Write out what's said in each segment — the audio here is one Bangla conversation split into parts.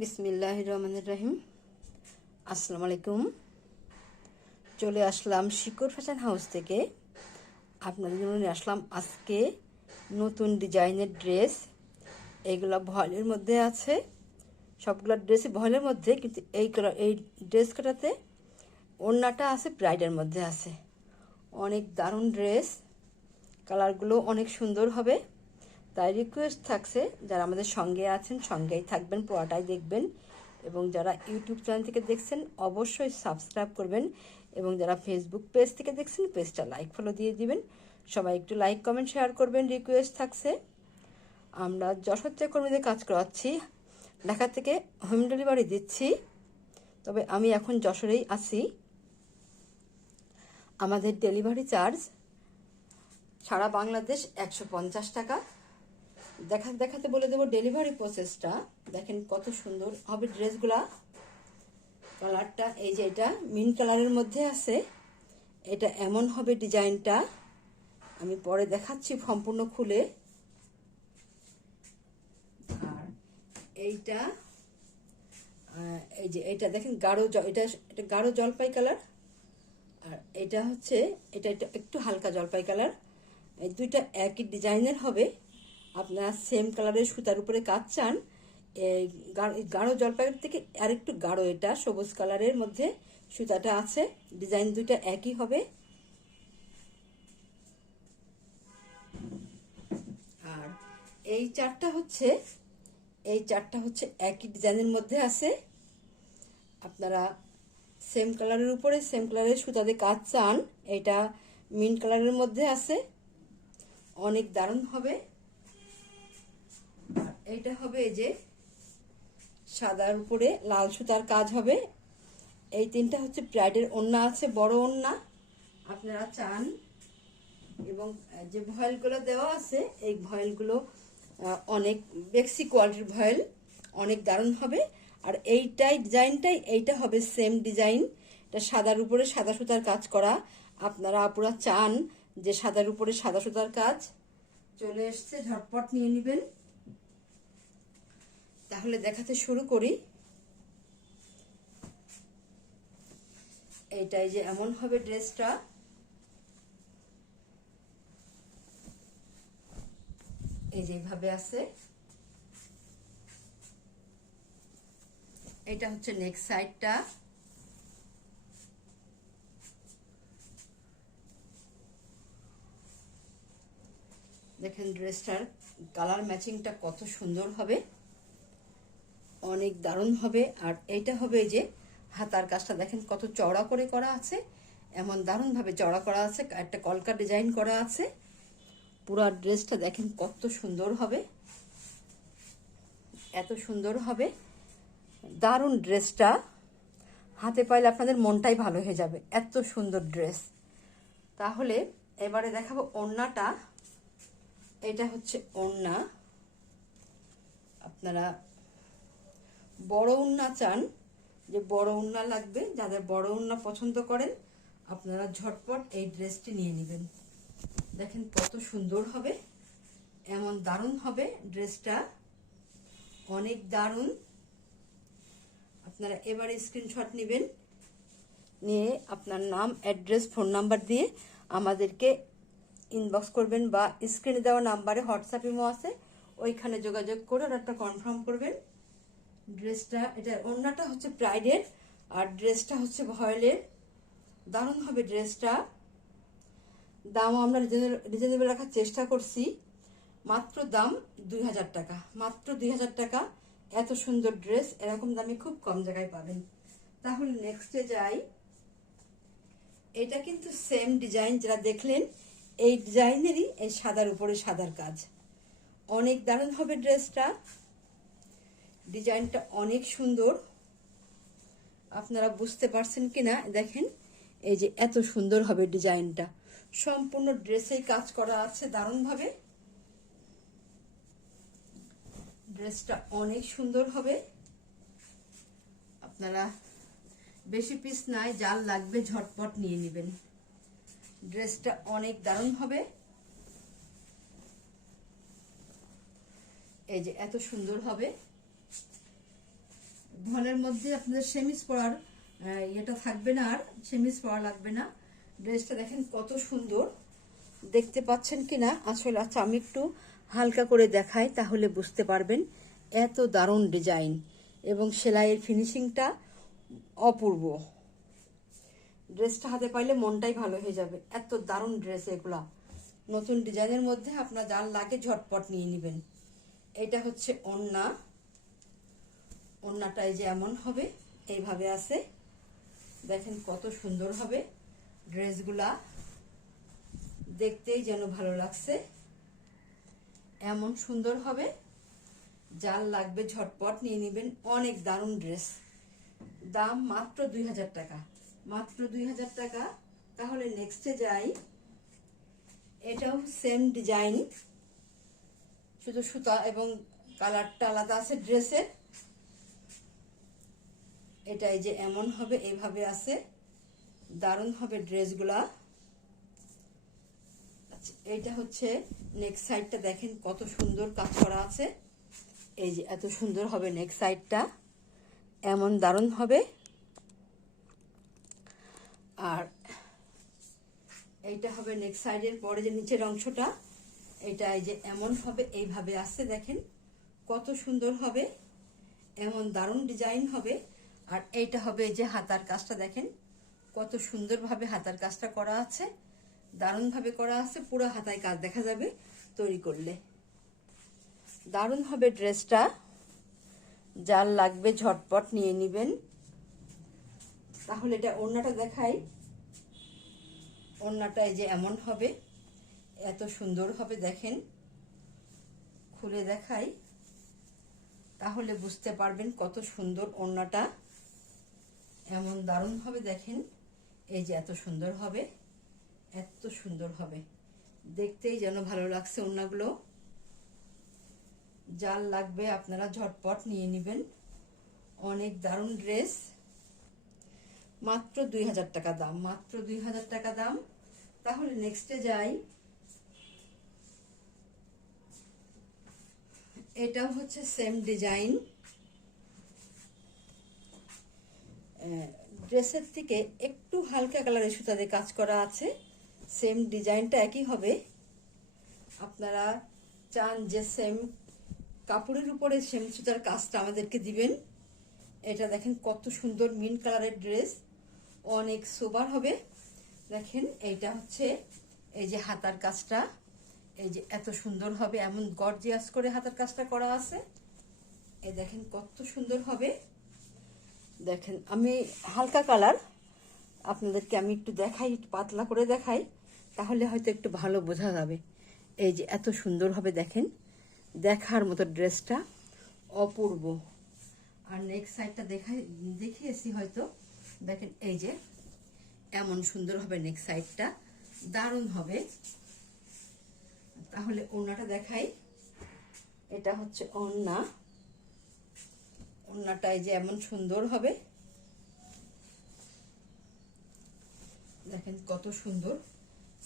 বিসমিল্লাহির রহমানির রহিম। আসসালামু আলাইকুম। চলে আসলাম শিকড় ফ্যাশন হাউস থেকে। আপনাদের জন্য নিয়ে আসলাম আজকে নতুন ডিজাইনের ড্রেস। এইগুলো ভয়েলের মধ্যে আছে, সবগুলো ড্রেসই ভয়েলের মধ্যে, কিন্তু এই ড্রেস কটাতে ওড়নাটা আছে ব্রাইডের মধ্যে আছে। অনেক দারুণ ড্রেস, কালারগুলো অনেক সুন্দর হবে। তাই রিকোয়েস্ট থাকছে, যারা আমাদের সঙ্গে আছেন সঙ্গেই থাকবেন, পুরোটাই দেখবেন, এবং যারা ইউটিউব চ্যানেল থেকে দেখছেন অবশ্যই সাবস্ক্রাইব করবেন, এবং যারা ফেসবুক পেজ থেকে দেখছেন পেজটা লাইক ফলো দিয়ে দিবেন। সবাই একটু লাইক কমেন্ট শেয়ার করবেন, রিকোয়েস্ট থাকছে। আমরা যশোর থেকে কর্মীদের কাজ করাচ্ছি, ঢাকা থেকে হোম ডেলিভারি দিচ্ছি, তবে আমি এখন যশোরেই আছি। আমাদের ডেলিভারি চার্জ সারা বাংলাদেশ 150 টাকা। দেখাতে বলে দেবো ডেলিভারি প্রসেসটা। দেখেন কত সুন্দর হবে ড্রেসগুলা। কালারটা এই যে এটা মিন্ট কালারের মধ্যে আছে, এটা এমন হবে ডিজাইনটা। আমি পরে দেখাচ্ছি সম্পূর্ণ খুলে। আর এইটা এই যে এটা দেখেন গাঢ়, এটা গাঢ় জলপাই কালার, আর এটা হচ্ছে এটা একটু হালকা জলপাই কালার। এই দুইটা একই ডিজাইনের হবে। আপনারা সেম কালারের সুতার উপরে কাজ চান, এই গাঢ় জলপাইয়ের থেকে আরেকটু গাঢ় এটা সবুজ কালারের মধ্যে সুতাটা আছে, ডিজাইন দুইটা একই হবে। আর এই চারটা হচ্ছে একই ডিজাইনের মধ্যে আছে। আপনারা সেম কালারের উপরে সেম কালারের সুতাতে কাজ চান, এটা মিন্ট কালারের মধ্যে আছে, অনেক দারুণ হবে। আর এইটা হবে এই যে সাদার উপরে লাল সুতার কাজ হবে। এই তিনটা হচ্ছে ব্রাইডের ওড়না আছে, বড় ওড়না আপনারা চান, এবং যে ভয়েলগুলো দেওয়া আছে এই ভয়েলগুলো অনেক বেক্সি কোয়ালিটির ভয়েল, অনেক দারুণ হবে। আর এইটাই ডিজাইনটাই এইটা হবে সেম ডিজাইন, এটা সাদার উপরে সাদা সুতার কাজ করা। আপনারা আপুরা চান যে সাদার উপরে সাদা সুতার কাজ, চলে এসছে, ঝটপট নিয়ে নেবেন। তাহলে দেখাতে শুরু করি। এইটাই যে এমন হবে ড্রেসটা, এই যে এইভাবে আছে। এটা হচ্ছে নেক্সট সাইডটা, দেখেন ড্রেসটার কালার ম্যাচিংটা কত সুন্দর হবে, অনেক দারুণ হবে। আর এইটা হবে এই যে হাতার কাজটা দেখেন কত চওড়া করে করা আছে, এমন দারুণভাবে চওড়া করা আছে, একটা কলকা ডিজাইন করা আছে। পুরো ড্রেসটা দেখেন কত সুন্দর হবে, এত সুন্দর হবে, দারুণ ড্রেসটা। হাতে পাইলে আপনাদের মনটাই ভালো হয়ে যাবে, এত সুন্দর ড্রেস। তাহলে এবারে দেখাবো ওড়নাটা। এটা হচ্ছে ওড়না, আপনারা বড় ওড়না চান, যে বড় ওড়না লাগবে, যাদের বড় ওড়না পছন্দ করেন আপনারা ঝটপট এই ড্রেসটি নিয়ে নেবেন। দেখেন কত সুন্দর হবে, এমন দারুণ হবে ড্রেসটা, অনেক দারুণ। আপনারা এবারে স্ক্রিনশট নেবেন, নিয়ে আপনার নাম, অ্যাড্রেস, ফোন নাম্বার দিয়ে আমাদেরকে ইনবক্স করবেন, বা স্ক্রিনে দেওয়া নাম্বারে হোয়াটসঅ্যাপ ইমো আছে, ওইখানে যোগাযোগ করে অর্ডারটা কনফার্ম করবেন। ড্রেসটা, এটা ওড়নাটা হচ্ছে ব্রাইডের, আর ড্রেসটা হচ্ছে ভয়েলের। দারুণ হবে ড্রেসটা। দামও আমরা রিজনেবল রাখার চেষ্টা করছি, মাত্র দাম 2000 টাকা, মাত্র 2000 টাকা। এত সুন্দর ড্রেস এরকম দামে খুব কম জায়গায় পাবেন। তাহলে নেক্সটে যাই। এটা কিন্তু সেম ডিজাইন যেটা দেখলেন, এই ডিজাইনেরই এই সাদার উপরে সাদার কাজ, অনেক দারুণ হবে ড্রেসটা। ডিজাইনটা অনেক সুন্দর, আপনারা বুঝতে পারছেন কিনা দেখেন, এই যে এত সুন্দর হবে ডিজাইনটা, সম্পূর্ণ ড্রেসেই কাজ করা আছে দারুণভাবে। ড্রেসটা অনেক সুন্দর হবে। আপনারা বেশি পিস নাই, যার লাগবে ঝটপট নিয়ে নেবেন। ড্রেসটা অনেক দারুণ হবে, এই যে এত সুন্দর হবে। ভলের মধ্যে আপনাদের সেমিজ পরার এটা থাকবে না, আর সেমিজ পরা লাগবে না। ড্রেসটা দেখেন কত সুন্দর, দেখতে পাচ্ছেন কিনা আসলে। আচ্ছা, আমি একটু হালকা করে দেখাই, তাহলে বুঝতে পারবেন। এত দারুণ ডিজাইন এবং সেলাইয়ের ফিনিশিংটা অপূর্ব। ড্রেসটা হাতে পাইলে মনটাই ভালো হয়ে যাবে। এত দারুণ ড্রেস এগুলা, নতুন ডিজাইনের মধ্যে আপনার যার লাগে ঝটপট নিয়ে নেবেন। এটা হচ্ছে ওড়না। ওড়নাটাই যে এমন হবে, এইভাবে আছে, দেখেন কত সুন্দর হবে ড্রেসগুলা, দেখতেই যেন ভালো লাগছে, এমন সুন্দর হবে। যার লাগবে ঝটপট নিয়ে নেবেন। অনেক দারুণ ড্রেস, দাম মাত্র 2000 টাকা, মাত্র 2000 টাকা। তাহলে নেক্সটে যাই। এটাও সেম ডিজাইন, শুধু সুতা এবং কালারটা আলাদা আছে ড্রেসের। এটাই যে এমন হবে, এইভাবে আছে, দারুণ হবে ড্রেসগুলা। আচ্ছা, এইটা হচ্ছে নেক্সট সাইডটা, দেখেন কত সুন্দর কাজ করা আছে। এই যে এত সুন্দর হবে নেক্সট সাইডটা, এমন দারুণ হবে। আর এইটা হবে নেক্সট সাইডের পরে যে নিচের অংশটা, এটা এই যে এমন হবে, এইভাবে আছে, দেখেন কত সুন্দর হবে, এমন দারুণ ডিজাইন হবে। আর এইটা হবে এই যে হাতার কাজটা, দেখেন কত সুন্দরভাবে হাতার কাজটা করা আছে, দারুণভাবে করা আছে। পুরো হাতায় কাজ দেখা যাবে তৈরি করলে। দারুণ হবে ড্রেসটা, যার লাগবে ঝটপট নিয়ে নেবেন। তাহলে এটা ওড়নাটা দেখাই। ওড়নাটা এই যে এমন হবে, এত সুন্দর হবে, দেখেন খুলে দেখাই, তাহলে বুঝতে পারবেন কত সুন্দর ওড়নাটা, এমন দারুণ হবে। দেখেন এই যে এত সুন্দর হবে, এত সুন্দর হবে, দেখতেই যেন ভালো লাগছে ওড়নাগুলো। যার লাগবে আপনারা ঝটপট নিয়ে নেবেন। অনেক দারুণ ড্রেস, মাত্র 2000 টাকা দাম, মাত্র 2000 টাকা দাম। তাহলে নেক্সটে যাই। এটাও হচ্ছে সেম ডিজাইন, ড্রেসের থেকে একটু হালকা কালারের সুতা দিয়ে কাজ করা আছে। সেম ডিজাইনটা একই হবে। আপনারা চান যে সেম কাপড়ের উপরে সেম সুতার কাজটা আমাদেরকে দিবেন। এটা দেখেন কত সুন্দর মিন্ট কালারের ড্রেস, অনেক সোবার হবে। দেখেন এইটা হচ্ছে এই যে হাতার কাজটা, এই যে এত সুন্দর হবে, এমন গর্জিয়াস করে হাতার কাজটা করা আছে। এই দেখেন কত সুন্দর হবে। দেখেন আমি হালকা কালার আপনাদেরকে আমি একটু দেখাই, একটু পাতলা করে দেখাই, তাহলে হয়তো একটু ভালো বোঝা যাবে। এই যে এত সুন্দর হবে, দেখেন দেখার মতো ড্রেসটা অপূর্ব। আর নেক্সট সাইডটা দেখিয়েছি হয়তো, দেখেন এই যে এমন সুন্দর হবে নেক্সট সাইডটা, দারুণ হবে। তাহলে ওড়নাটা দেখাই। এটা হচ্ছে ওড়না, ওড়নাটা এই যে এমন সুন্দর হবে, দেখেন কত সুন্দর,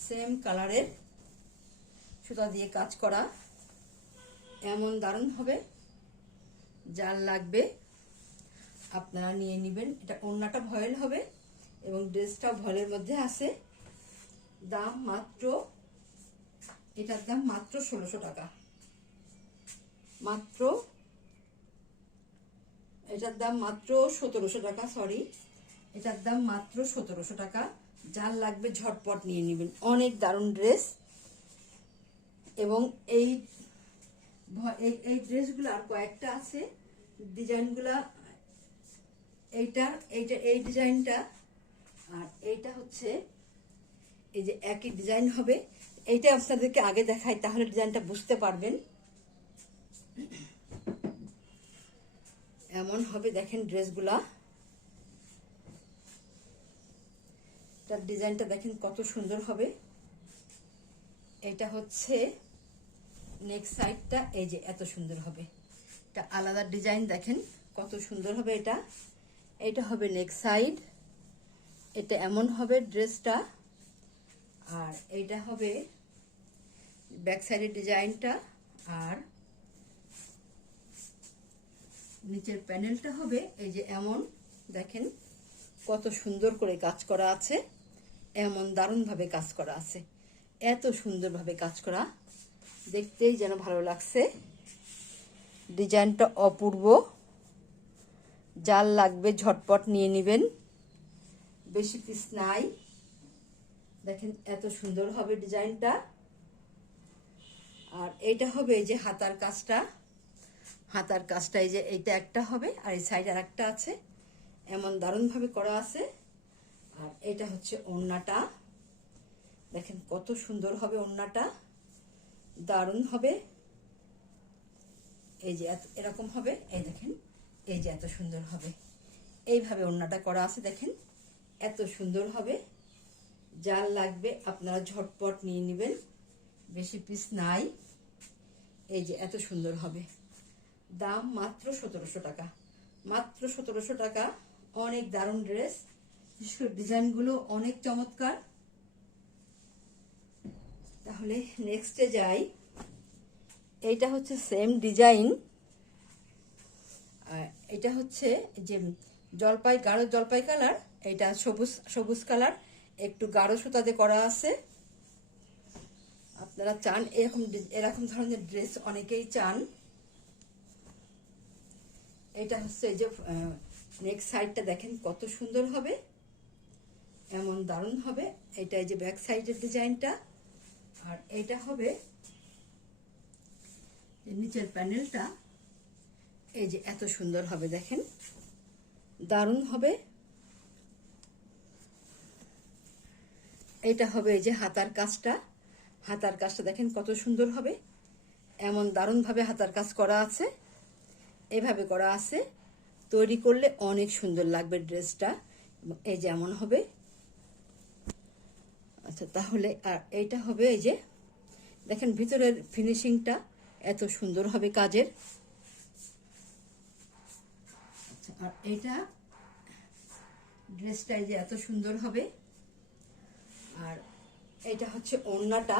সেম কালারের সুতা দিয়ে কাজ করা, এমন দারুণ হবে। যার লাগবে আপনারা নিয়ে নেবেন। এটা ওড়নাটা ভয়েল হবে এবং ড্রেসটাও ভয়েলের মধ্যে আছে। দাম মাত্র, এটার দাম মাত্র 1600 টাকা, মাত্র এটার দাম মাত্র 1700 টাকা, সরি, এটার দাম মাত্র 1700 টাকা। যার লাগবে ঝটপট নিয়ে নেবেন। অনেক দারুণ ড্রেস এবং এই এই ড্রেসগুলো আর কয়েকটা আছে, ডিজাইনগুলা এইটা এইটা এই ডিজাইনটা আর এইটা হচ্ছে এই যে একই ডিজাইন হবে। এইটা আপনাদেরকে আগে দেখাই, তাহলে ডিজাইনটা বুঝতে পারবেন। এমন হবে, দেখেন ড্রেসগুলা, তার ডিজাইনটা দেখেন কত সুন্দর হবে। এটা হচ্ছে নেক্সট সাইডটা, এই যে এত সুন্দর হবে, এটা আলাদা ডিজাইন, দেখেন কত সুন্দর হবে। এটা হবে নেক্সট সাইড, এটা এমন হবে ড্রেসটা। আর এইটা হবে ব্যাক সাইডের ডিজাইনটা। আর নিচের প্যানেলটা হবে এই যে এমন, দেখেন কত সুন্দর করে কাজ করা আছে, এমন দারুণভাবে কাজ করা আছে, এত সুন্দরভাবে কাজ করা, দেখতেই যেন ভালো লাগছে। ডিজাইনটা অপূর্ব, যার লাগবে ঝটপট নিয়ে নেবেন, বেশি পিস নাই। দেখেন এত সুন্দর হবে ডিজাইনটা। আর এইটা হবে এই যে হাতার কাজটা, হাতার কাজটা এই যে এইটা একটা হবে, আর এই সাইড আর একটা আছে, এমন দারুণভাবে করা আছে। আর এটা হচ্ছে ওড়নাটা, দেখেন কত সুন্দর হবে ওড়নাটা, দারুণ হবে। এই যে এরকম হবে, এই দেখেন এই যে এত সুন্দর হবে, এইভাবে ওড়নাটা করা আছে, দেখেন এত সুন্দর হবে। যার লাগবে আপনারা ঝটপট নিয়ে নেবেন, বেশি পিস নাই। এই যে এত সুন্দর হবে, দাম মাত্র 1700 টাকা, মাত্র 1700 টাকা। অনেক দারুণ ড্রেস, ডিজাইনগুলো অনেক চমৎকার। তাহলে নেক্সটে যাই। এইটা হচ্ছে সেম ডিজাইন, এটা হচ্ছে যে জলপাই, গাঢ় জলপাই কালার, এটা সবুজ সবুজ কালার, একটু গাঢ় সুতাতে করা আছে। আপনারা চান এরকম এরকম ধরনের ড্রেস, অনেকেই চান। এটা হচ্ছে এই যে নেক সাইডটা দেখেন কত সুন্দর হবে, এমন দারুণ হবে। এটা এই যে ব্যাক সাইডের ডিজাইনটা, আর এইটা হবে নিচের প্যানেলটা, এই যে এত সুন্দর হবে, দেখেন দারুণ হবে। এটা হবে এই যে হাতার কাজটা, হাতার কাজটা দেখেন কত সুন্দর হবে, এমন দারুণভাবে হাতার কাজ করা আছে, এভাবে করা আছে। তৈরি করলে অনেক সুন্দর লাগবে ড্রেসটা, এই যেমন হবে। আচ্ছা, তাহলে আর এইটা হবে এই যে দেখেন ভিতরের ফিনিশিংটা এত সুন্দর হবে কাজের। আচ্ছা, আর এইটা ড্রেসটা এই যে এত সুন্দর হবে। আর এইটা হচ্ছে ওড়নাটা,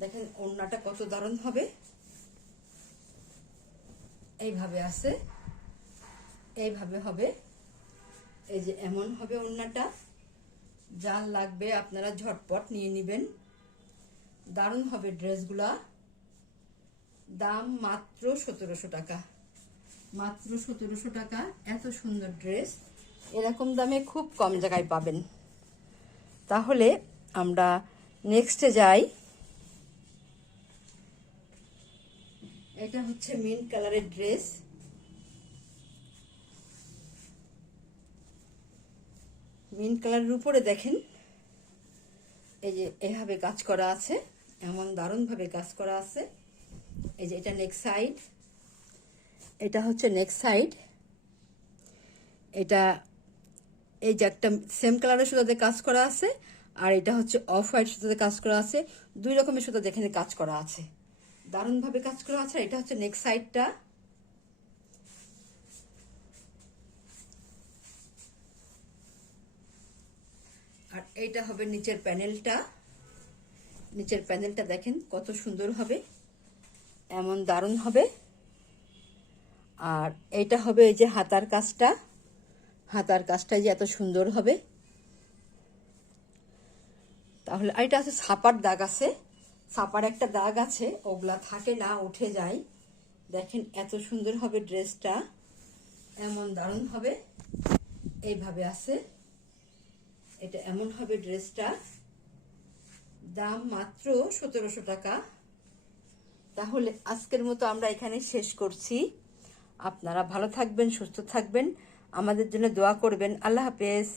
দেখেন ওড়নাটা কত দারুণ হবে, এইভাবে আছে, এইভাবে হবে, এই যে এমন হবে ওড়নাটা। যার লাগবে আপনারা ঝটপট নিয়ে নেবেন, দারুণ হবে ড্রেসগুলা। দাম মাত্র 1700 টাকা, মাত্র 1700 টাকা। এত সুন্দর ড্রেস এরকম দামে খুব কম জায়গায় পাবেন। তাহলে আমরা নেক্সটে যাই। এটা হচ্ছে মিন্ট কালারের ড্রেস, মিন্ট কালারের উপরে দেখেন এই যে এভাবে কাজ করা আছে, এমন দারুণভাবে কাজ করা আছে। এই যে এটা নেক সাইড, এটা হচ্ছে নেক সাইড। এটা এই যে একটা সেম কালারের সুতাতে কাজ করা আছে, আর এটা হচ্ছে অফ হোয়াইট সুতাতে কাজ করা আছে, দুই রকমের সুতাতে এখানে কাজ করা আছে, দারুণভাবে কাজ করা আছে। এটা হচ্ছে নেক সাইডটা। আর এইটা হবে নিচের প্যানেলটা, নিচের প্যানেলটা দেখেন কত সুন্দর হবে, এমন দারুণ হবে। আর এইটা হবে এই যে হাতার কাজটা, হাতার কাজটা যে এত সুন্দর হবে। তাহলে এটা আছে ছাপার দাগ আছে, ছাপার একটা দাগ আছে, ওগুলা থাকে না, উঠে যায়। দেখেন এত সুন্দর হবে ড্রেসটা, এমন দারুণ হবে, এইভাবে আছে। এটা এমন হবে ড্রেসটা, দাম মাত্র 1700 টাকা। তাহলে আজকের মতো আমরা এখানে শেষ করছি। আপনারা ভালো থাকবেন, সুস্থ থাকবেন, আমাদের জন্য দোয়া করবেন। আল্লাহ হাফেজ।